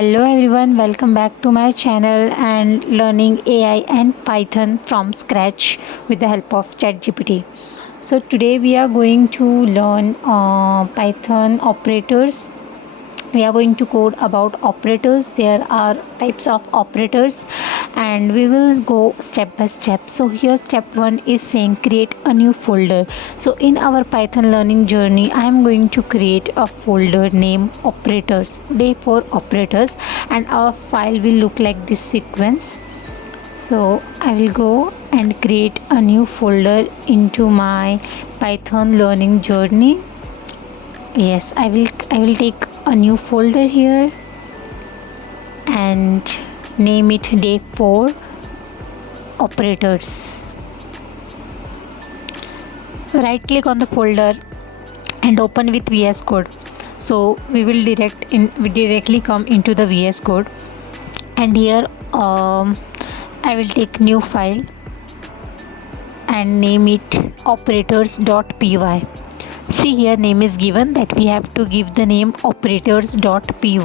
Hello everyone, welcome back to my channel and learning AI and Python from scratch with the help of ChatGPT. So today we are going to learn Python operators. We are going to code about operators. There are types of operators and we will go step by step. So here step 1 is saying create a new folder. So in our Python learning journey I am going to create a folder named operators, day 4 operators, and our file will look like this sequence. So I will go and create a new folder into my Python learning journey. Yes, I will take a new folder here and name it day 4 operators. So right click on the folder and open with VS Code. So we directly come into the VS Code, and here I will take new file and name it operators.py. See here name is given, that we have to give the name operators.py.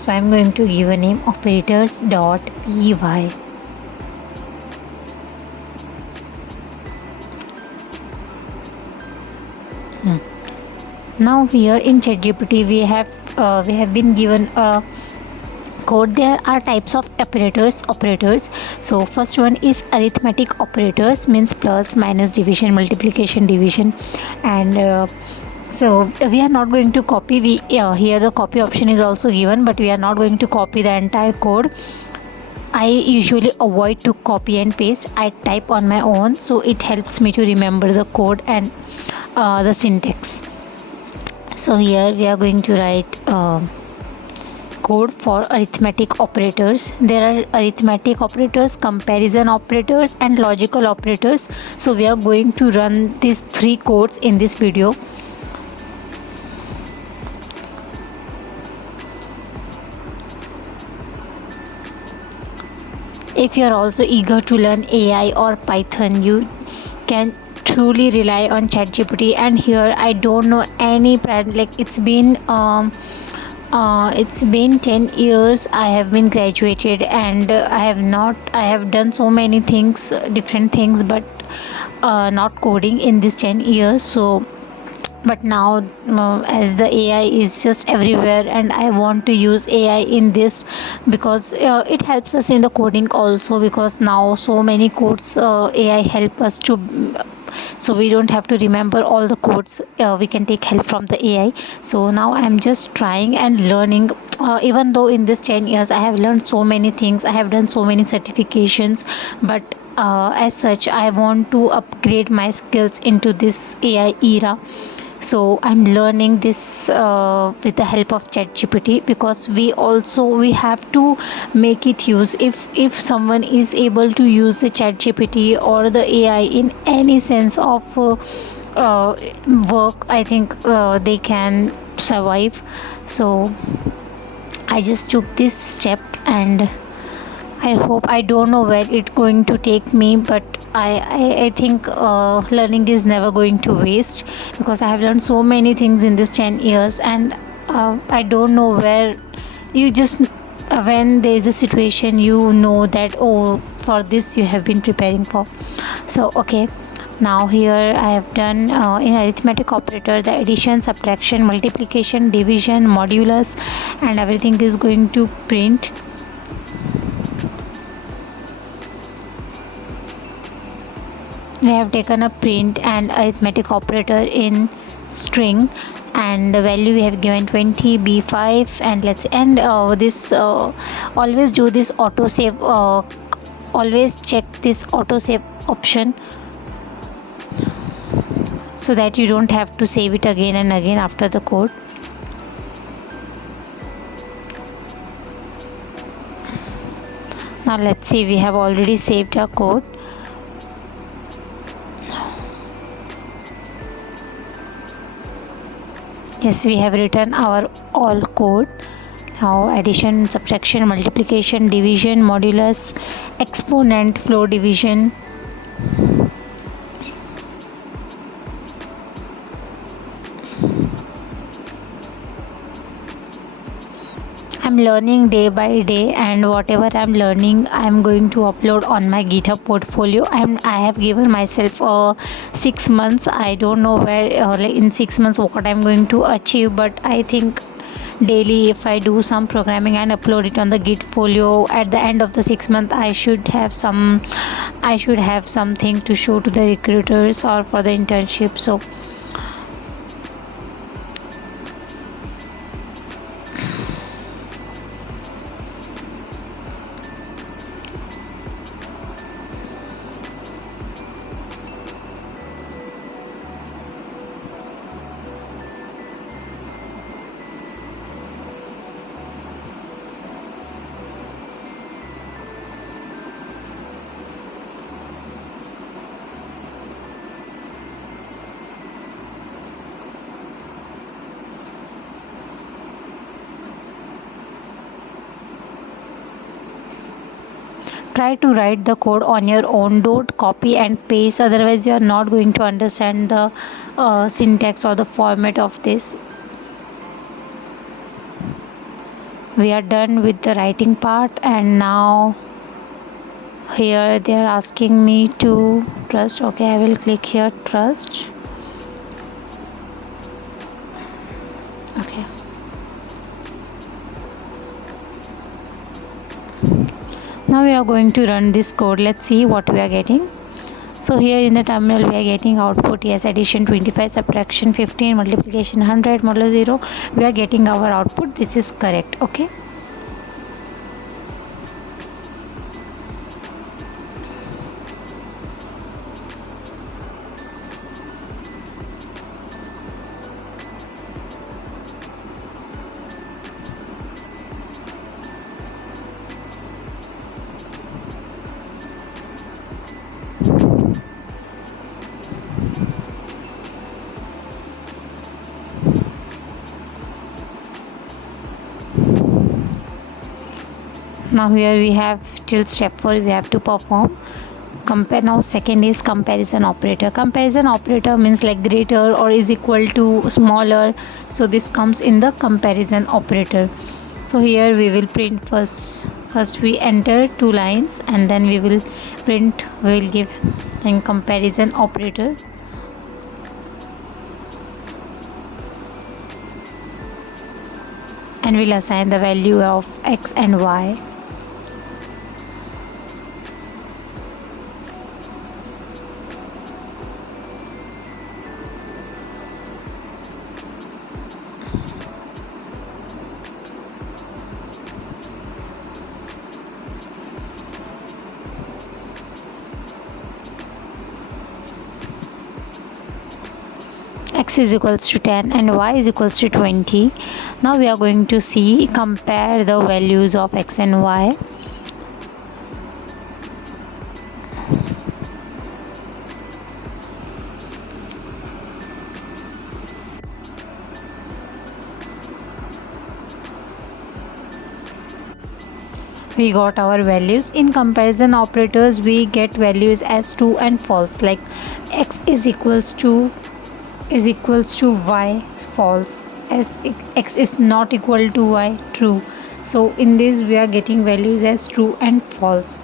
So I'm going to give a name operators.py. Now here in ChatGPT we have been given a code. There are types of operators. So first one is arithmetic operators, means plus, minus, division, multiplication, division, and so we are not going to copy. Here the copy option is also given, but we are not going to copy the entire code. I usually avoid to copy and paste. I type on my own, so it helps me to remember the code and the syntax. So here we are going to write code for arithmetic operators. There are arithmetic operators, comparison operators, and logical operators. So we are going to run these 3 codes in this video. If you are also eager to learn AI or Python, you can truly rely on ChatGPT. And here I don't know any like it's been 10 years I have been graduated, and I have done so many things, different things, but not coding in this 10 years. So but now as the AI is just everywhere, and I want to use AI in this because it helps us in the coding also, because now so many codes AI help us to, so we don't have to remember all the codes. We can take help from the AI. So now I'm just trying and learning. Even though in this 10 years I have learned so many things, I have done so many certifications, but as such I want to upgrade my skills into this AI era. So I'm learning this with the help of ChatGPT, because we have to make it use. If someone is able to use the ChatGPT or the AI in any sense of work, I think they can survive. So I just took this step, and I hope, I don't know where it's going to take me, but I think learning is never going to waste, because I have learned so many things in this 10 years, and I don't know where you just, when there is a situation, you know that, oh, for this you have been preparing for. So okay, now here I have done in arithmetic operator the addition, subtraction, multiplication, division, modulus, and everything is going to print. We have taken a print and arithmetic operator in string, and the value we have given 20 b5, and let's, and this always do this auto save, always check this auto save option, so that you don't have to save it again and again after the code. Now let's see, we have already saved our code. Yes, we have written our all code. Now addition, subtraction, multiplication, division, modulus, exponent, floor division, I'm learning day by day, and whatever I'm learning, I'm going to upload on my GitHub portfolio. And I have given myself 6 months. I don't know where like in 6 months what I'm going to achieve, but I think daily if I do some programming and upload it on the Gitfolio, at the end of the 6 month I should have something to show to the recruiters or for the internship. So try to write the code on your own. Don't copy and paste, otherwise you are not going to understand the syntax or the format of this. We are done with the writing part, and now here they are asking me to trust. Okay, I will click here trust. Okay, now we are going to run this code. Let's see what we are getting. So here in the terminal we are getting output, yes, addition 25, subtraction 15, multiplication 100, modulo 0. We are getting our output. This is correct. Okay, now here we have till step 4 we have to perform compare. Now second is comparison operator. Comparison operator means like greater or is equal to smaller, so this comes in the comparison operator. So here we will print first we enter 2 lines, and then we will print, we will give in comparison operator. And we'll assign the value of x and y. X is equals to 10 and y is equals to 20. Now we are going to see compare the values of x and y. We got our values. In comparison operators we get values as true and false, like x is equals to y, false, as x is not equal to y, true. So in this we are getting values as true and false.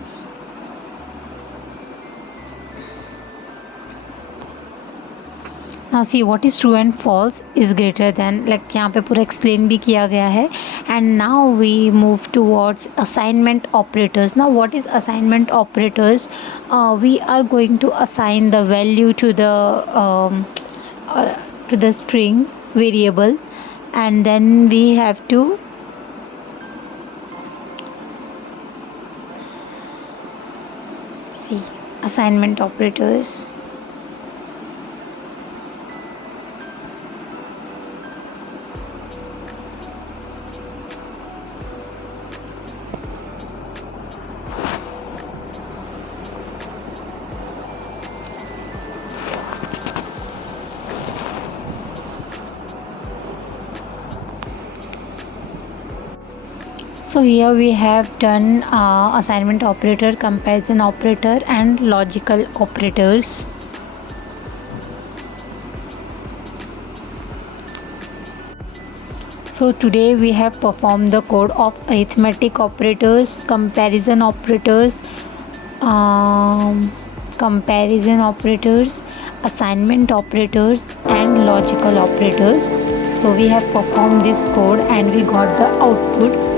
Now see what is true and false is greater than, like यहाँ पे पूरा explain भी किया गया है. And now we move towards assignment operators. Now what is assignment operators? We are going to assign the value to the string variable, and then we have to see assignment operators. So here we have done assignment operator, comparison operator and logical operators. So So today we have performed the code of arithmetic operators, um, comparison operators, assignment operators, and logical operators. So we have performed this code and we got the output.